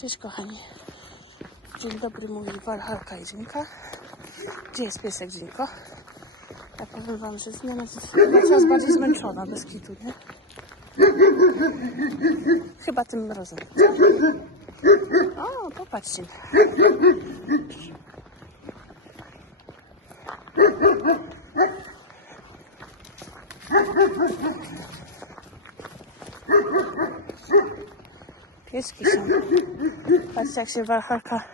Cześć kochani. Dzień dobry mówi Walhalka i Dźwięka. Gdzie jest piesek Dźwięko? Ja powiem wam, że zmiana jest chyba coraz bardziej zmęczona bez kitu, nie? Chyba tym mrozem. O, popatrzcie. Pieski są. Jak się walcharka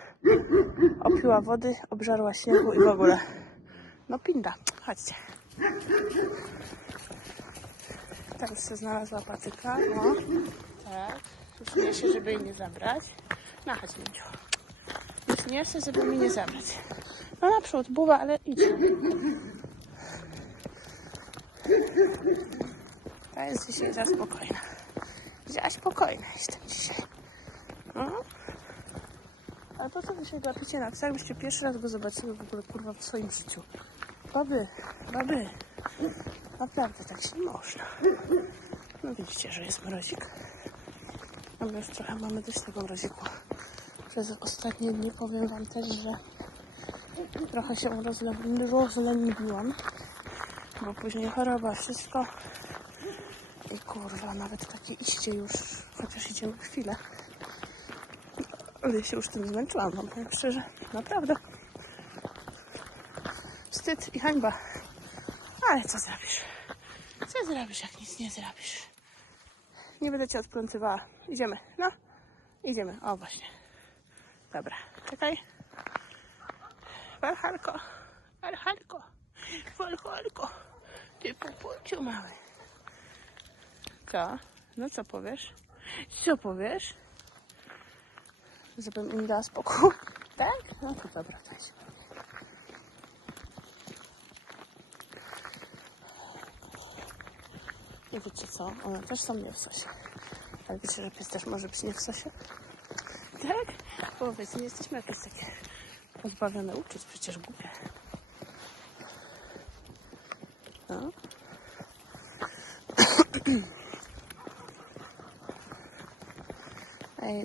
opiła wody, obżarła śniegu i w ogóle. No pinda, chodźcie. Teraz się znalazła patyka, no. Tak. Już nie się, żeby jej nie zabrać. No chodź, Minciu. Już nie się, żeby mi nie zabrać. No naprzód, buwa, ale idź. Ta jest dzisiaj za spokojna. Za spokojna jestem dzisiaj. Ale po co wy się gapicie na psa, jakbyście pierwszy raz go zobaczyły w ogóle kurwa w swoim życiu? Baby, baby. Naprawdę tak się można. No widzicie, że jest mrozik. A my już trochę mamy dość tego mroziku. Przez ostatnie dni powiem wam też, że trochę się rozle- rozleniwiłam. Bo później choroba, wszystko. I kurwa, nawet takie iście już, chociaż idziemy chwilę. Ale się już tym zmęczyłam, wam powiem szczerze. Naprawdę. Wstyd i hańba. Ale co zrobisz? Co zrobisz, jak nic nie zrobisz? Nie będę cię odplątywała. Idziemy, no. Idziemy, o właśnie. Dobra, czekaj. Walchalko, walchalko, walchalko. Ty popuciu mały. Co? No co powiesz? Co powiesz? Żebym im dała spokój? Tak? No to dobra, jest. I wiecie co? One też są nie w sosie. Ale wiecie, że pies też może być nie w sosie? Tak? Powiedz, nie jesteśmy jakieś takie pozbawione uczuć, przecież głupie.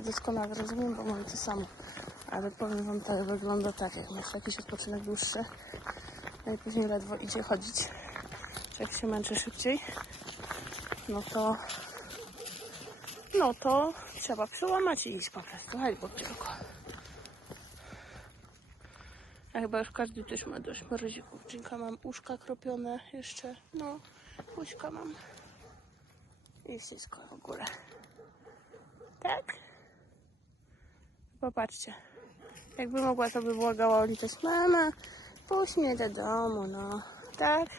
Doskonale rozumiem, bo mam to samo. Ale powiem wam, tak wygląda tak, jak masz jakiś odpoczynek dłuższy, no i później ledwo idzie chodzić, czy jak się męczy szybciej, no to no to trzeba przełamać i iść po prostu. Hej, babcielko. A chyba już każdy też ma dość mrozików. Dżinka mam uszka kropione jeszcze. No, uszka mam. I wszystko w ogóle. Tak? Popatrzcie. Jakby mogła, to by błagała litość. Mama, puść mnie do domu, no. Tak?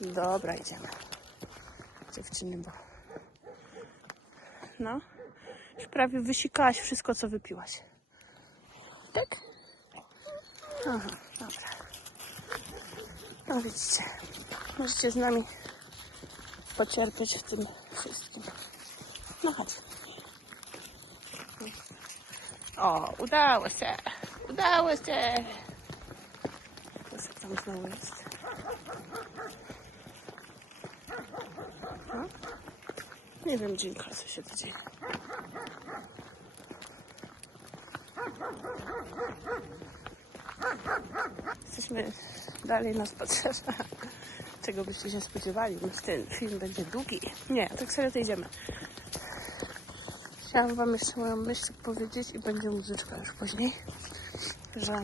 Dobra, idziemy. Dziewczyny, bo... No. Już prawie wysikałaś wszystko, co wypiłaś. Tak? Aha, dobra. No widzicie. Możecie z nami pocierpieć w tym wszystkim. No chodź. O, udało się. Udało się. Kosek tam znowu jest. No. Nie wiem, Dzinka, co się tu dzieje. Jesteśmy dalej na spacerze. Czego byście się spodziewali? No, ten film będzie długi. Nie, tak serio to idziemy. Chciałam wam jeszcze moją myśl powiedzieć i będzie muzyczka już później, że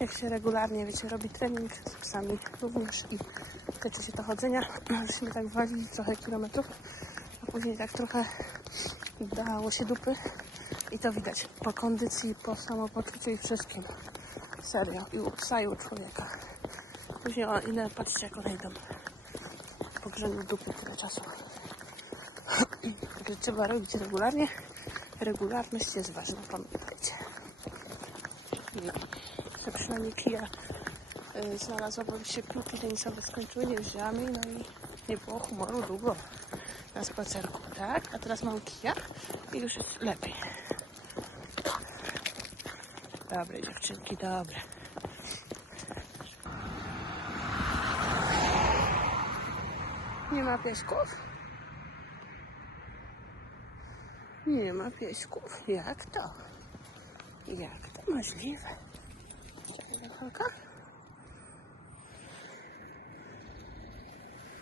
jak się regularnie, wiecie, robi trening z psami również i tyczy się to chodzenia, żeśmy tak walili trochę kilometrów, a później tak trochę dało się dupy i to widać po kondycji, po samopoczuciu i wszystkim. Serio. I u psa, i u człowieka. Później o ile, patrzcie jak one idą. Po grzeniu dupy tyle czasu. Także trzeba robić regularnie. Regularność jest ważna, pamiętajcie. No. To przynajmniej kija y, znalazła, bo się piłki tenisowe skończyły, nie wzięłam jej, no i nie było humoru długo na spacerku, tak? A teraz mam kija i już jest lepiej. Dobre dziewczynki, dobre. Nie ma piesków? Nie ma piesków. Jak to? Jak to możliwe? Rafalka.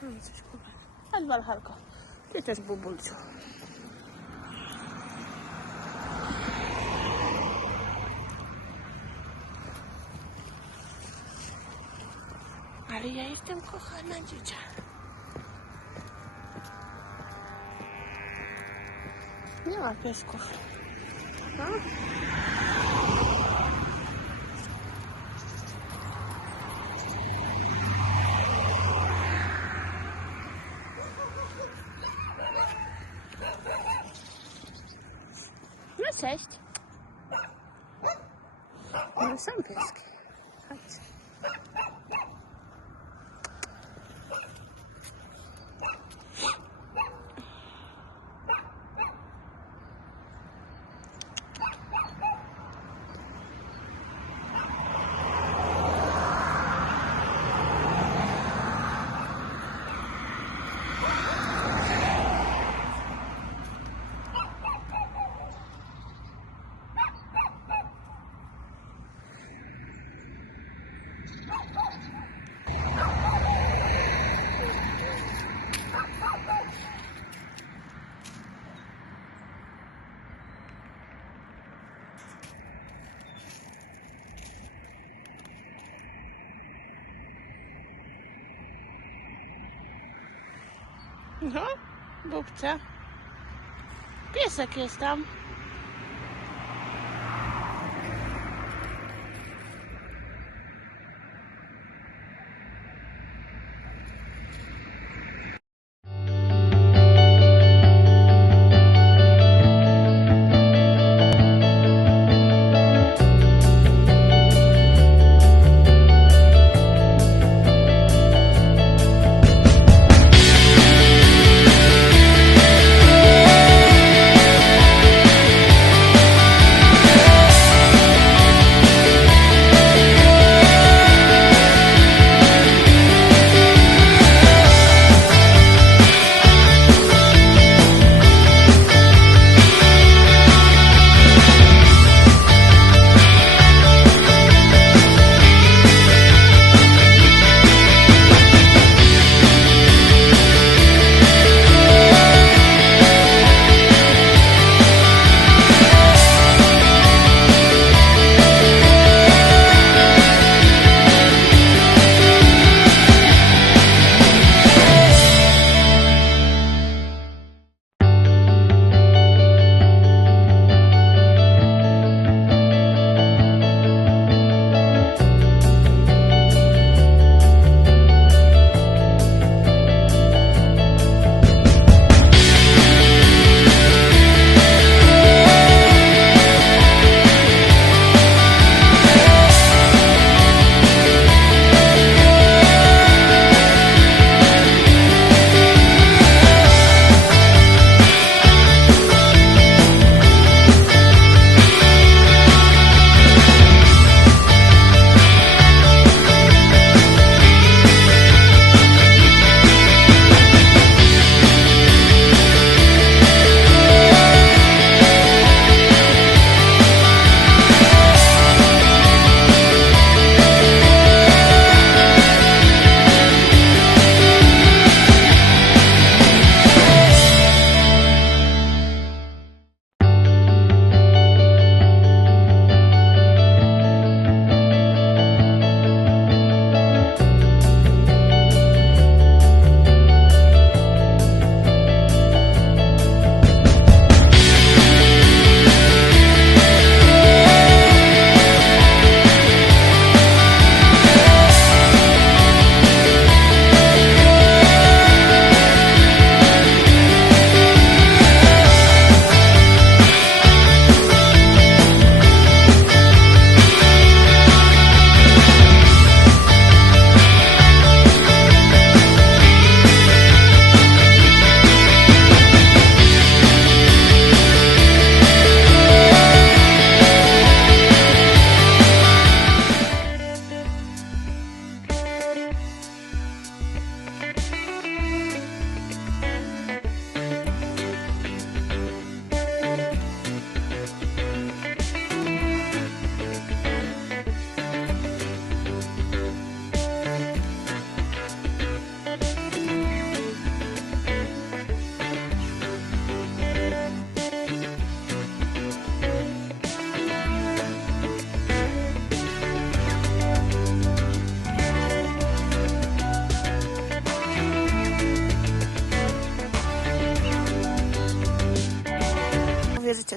No, coś kurwa. Chodź, Walchalko. Ty też, bubulciu. Ale ja jestem kochana dziecię. Ma piesków. No? No cześć. No są pieski. Chodź. No, bubcia. Piesek jest tam.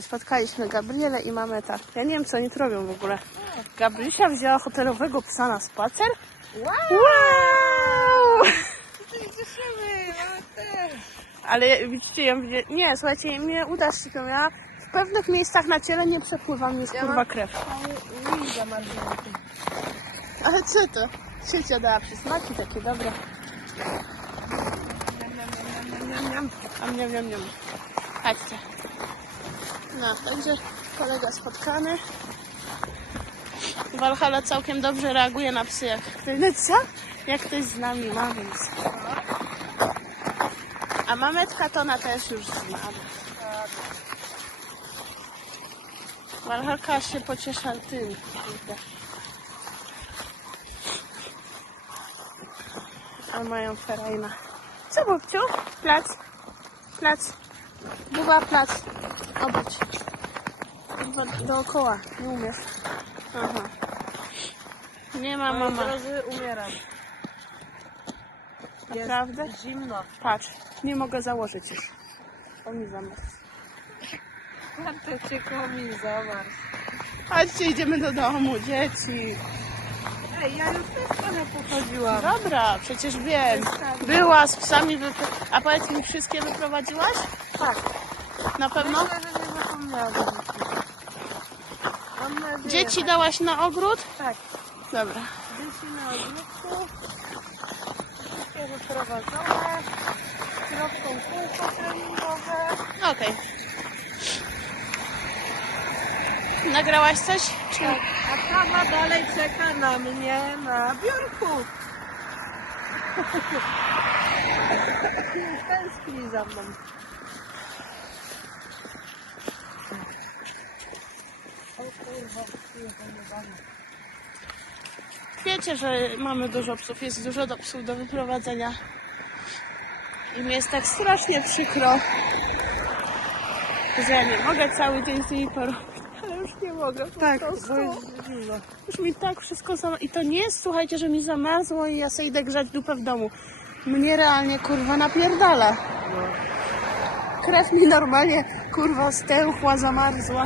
Spotkaliśmy Gabrielę i Mameta. Ja nie wiem, co oni tu robią w ogóle. Gabrysia wzięła hotelowego psa na spacer. Wow! Wow! Cieszymy, mamy też. Ale widzicie, ja mówię, nie, słuchajcie, mnie uda szczypią. Ja w pewnych miejscach na ciele nie przepływa mnie Ja kurwa krew. Ale co to? Trzecia dała przysmaki takie dobre. Am, niam, niam, niam. Chodźcie. No, także kolega spotkany. Walhalla całkiem dobrze reaguje na psy, jak ktoś, no co? Jak ktoś z nami ma, więc... A mametka to ona też już zna. Walhalka się pociesza tym. A mają ferajna. Co, Bobciu? Plac. Plac. Buba, plac. Kurwa, dookoła. Nie umiesz. Aha. Nie ma Moi mama. drodzy, umieram. Naprawdę? Jest zimno. Patrz. Nie mogę założyć już. O mi zamysł. Bardzo cię komi, zobacz. Chodźcie, idziemy do domu, dzieci. Ej, ja już też trochę pochodziłam. Dobra, przecież wiem. Była z psami, wypro... a powiedz mi, wszystkie wyprowadziłaś? Tak. Na pewno? Myślę, że nie zapomniałam. Mam nadzieję. Dzieci dałaś na ogród? Tak. Dobra. Dzieci na ogródku. Wszystkie wyprowadzone. Kierowcą kółko treningowe. Okej. Nagrałaś coś? Czy... Tak. A kawa dalej czeka na mnie na biurku. Tęskni za mną. O kurwa, jechanie Wiecie, że mamy dużo psów, jest dużo do psów do wyprowadzenia. I mi jest tak strasznie przykro, że ja nie mogę cały dzień z nimi porobić. Ale już nie mogę po Tak, prostu. Już mi tak wszystko zamarzło. I to nie jest, słuchajcie, że mi zamarzło i ja sobie idę grzać dupę w domu. Mnie realnie, kurwa, napierdala. Krew mi normalnie, kurwa, stęchła, zamarzła.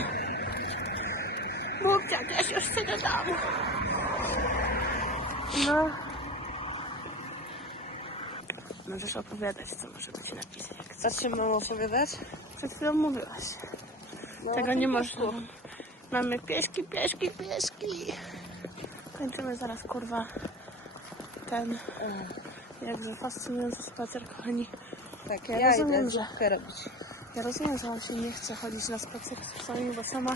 Mówcie, ja się już chcę do domu. No, Możesz opowiadać, co może być chcesz. co ci mam opowiadać? Przed chwilą mówiłaś. No, Tego nie można. Mamy pieski, pieski, pieski. Kończymy zaraz, kurwa, ten jakże fascynujący spacer, kochani. Tak, Ja ja, rozumiem, idę że- robić. Ja rozumiem, że wam się nie chce chodzić na spacer z psami, bo sama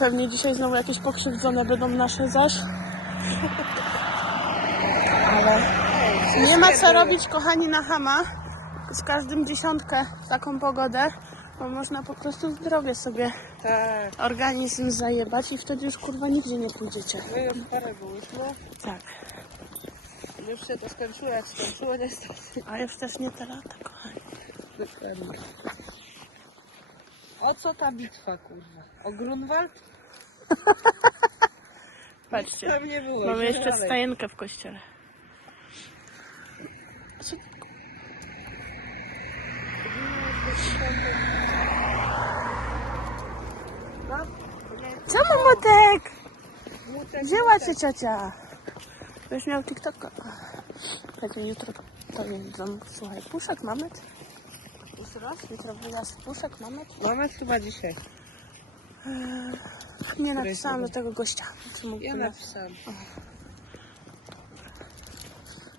pewnie dzisiaj znowu jakieś pokrzywdzone będą nasze zaś. Ale nie ma co robić, kochani, na hama. Z każdym dziesiątkę taką pogodę, bo można po prostu zdrowie sobie Tak, organizm zajebać i wtedy już kurwa nigdzie nie pójdziecie. my już parę byłyśmy. Tak. Już się to skończyło, jak skończyło niestety. A już też nie te lata, kochani. Dokładnie. O co ta bitwa, kurwa? O Grunwald? Patrzcie. Tam nie było. Mamy jeszcze dalej. stajenkę w kościele. Co? Mamotek? Mutek, Wzięła cię ciocia. Byś miał TikToka. Pewnie jutro powiedzą, słuchaj, puszek mamet. Jeszcze raz? Jutro wyjazd puszek mamet. Mamy chyba dzisiaj. Nie napisałam do tego gościa. Czy mógłby Ja napisałam.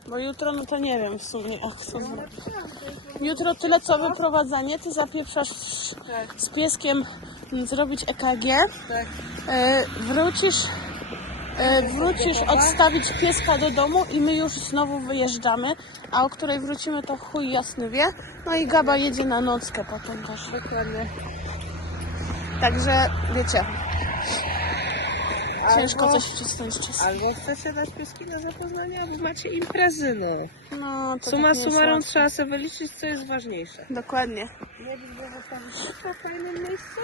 Bo jutro, no to nie wiem w sumie, jak zrobić. Jutro tyle co wyprowadzanie, ty zapieprzasz Tak, z pieskiem m, zrobić EKG, tak. e, wrócisz, e, wrócisz odstawić pieska do domu i my już znowu wyjeżdżamy, a o której wrócimy to chuj jasny wie. No i Gaba jedzie na nockę potem też. Dokładnie. Także wiecie, ciężko Albo- coś wcisnąć czasem. Albo chcecie dać pieski na zapoznanie, albo macie imprezy, no. No, to Suma tak nie jest summarum trzeba sobie wyliczyć, co jest ważniejsze. Dokładnie. Mieć go zostawić w fajnym miejscu,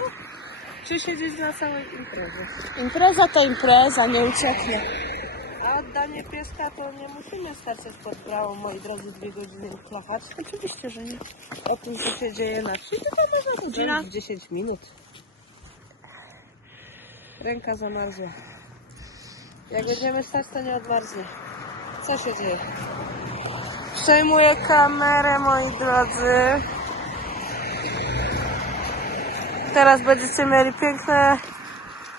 czy siedzieć na całej imprezie. Impreza to impreza, nie ucieknie. A oddanie pieska to nie musimy starczyć pod bramą, moi drodzy, dwie godziny klachać Oczywiście, że nie. o tym, co się dzieje na wsi, tylko można to Godzina? zrobić w 10 minut. Ręka zamarzła. Jak będziemy stać, to nie odmarznie. Co się dzieje? Przejmuję kamerę, moi drodzy. Teraz będziecie mieli piękne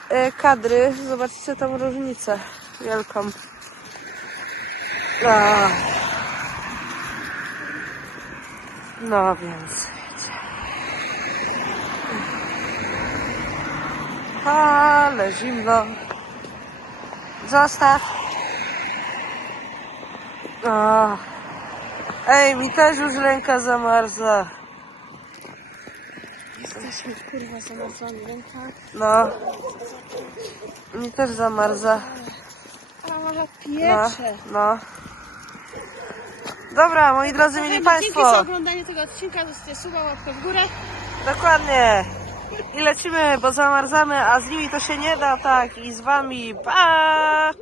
e, kadry. Zobaczcie tą różnicę wielką. A. No więc Ale zimno. Zostaw. O. Ej, mi też już ręka zamarza. Jesteśmy kurwa zamarzłami ręka. No. Mi też zamarza. A może No, piecze. no. Dobra, moi drodzy, mieli Dzięki za Państwo. oglądanie tego odcinka. Zostawcie suba, łapkę w górę. Dokładnie. I lecimy, bo zamarzamy, a z nimi to się nie da, tak. I z Wami, pa!